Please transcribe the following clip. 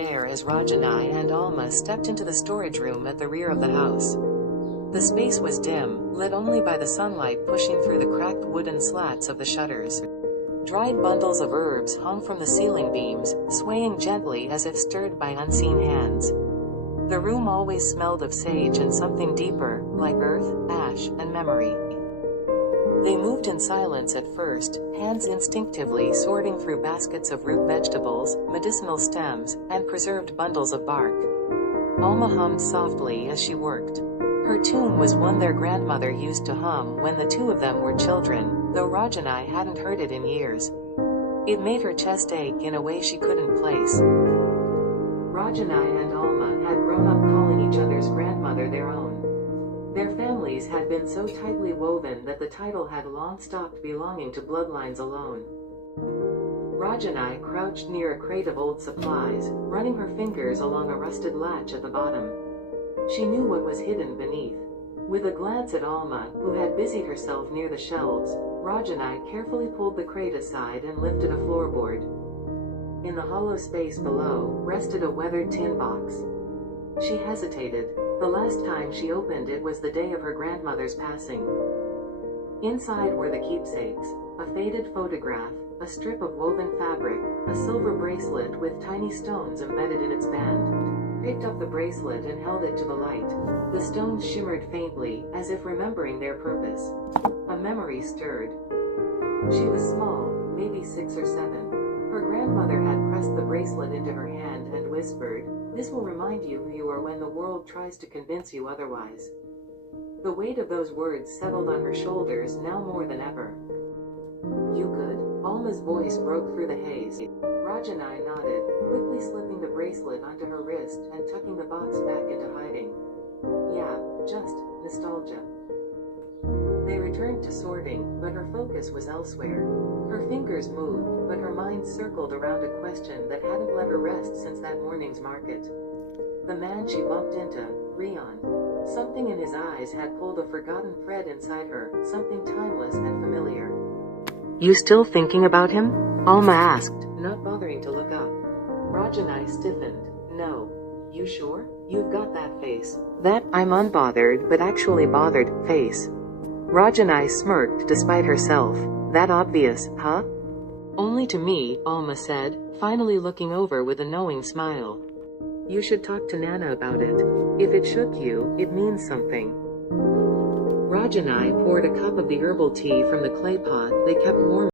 air as Rajani and Alma stepped into the storage room at the rear of the house. The space was dim, lit only by the sunlight pushing through the cracked wooden slats of the shutters. Dried bundles of herbs hung from the ceiling beams, swaying gently as if stirred by unseen hands. The room always smelled of sage and something deeper, like earth, ash, and memory. They moved in silence at first, hands instinctively sorting through baskets of root vegetables, medicinal stems, and preserved bundles of bark. Alma hummed softly as she worked. Her tune was one their grandmother used to hum when the two of them were children, though Rajani hadn't heard it in years. It made her chest ache in a way she couldn't place. Rajani and Alma had grown up calling each other's grandmother their own. Their families had been so tightly woven that the title had long stopped belonging to bloodlines alone. Rajani crouched near a crate of old supplies, running her fingers along a rusted latch at the bottom. She knew what was hidden beneath. With a glance at Alma, who had busied herself near the shelves, Rajani carefully pulled the crate aside and lifted a floorboard. In the hollow space below, rested a weathered tin box. She hesitated. The last time she opened it was the day of her grandmother's passing. Inside were the keepsakes, a faded photograph, a strip of woven fabric, a silver bracelet with tiny stones embedded in its band. Picked up the bracelet and held it to the light. The stones shimmered faintly, as if remembering their purpose. A memory stirred. She was small, maybe 6 or 7. Her grandmother had pressed the bracelet into her hand and whispered, "This will remind you who you are when the world tries to convince you otherwise." The weight of those words settled on her shoulders now more than ever. "You good?" Alma's voice broke through the haze. Rajani nodded, quickly slipping the bracelet onto her wrist and tucking the box back into hiding. "Yeah, just nostalgia." They returned to sorting, but her focus was elsewhere. Her fingers moved, but her mind circled around a question that hadn't let her rest since that morning's market. The man she bumped into, Rion. Something in his eyes had pulled a forgotten thread inside her, something timeless and familiar. "You still thinking about him?" Alma asked, not bothering to look up. Rajani stiffened. "No. You sure? You've got that face." "That, I'm unbothered but actually bothered, face." Rajani smirked despite herself. "That obvious, huh?" "Only to me," Alma said, finally looking over with a knowing smile. "You should talk to Nana about it. If it shook you, it means something." Rajani poured a cup of the herbal tea from the clay pot they kept warm.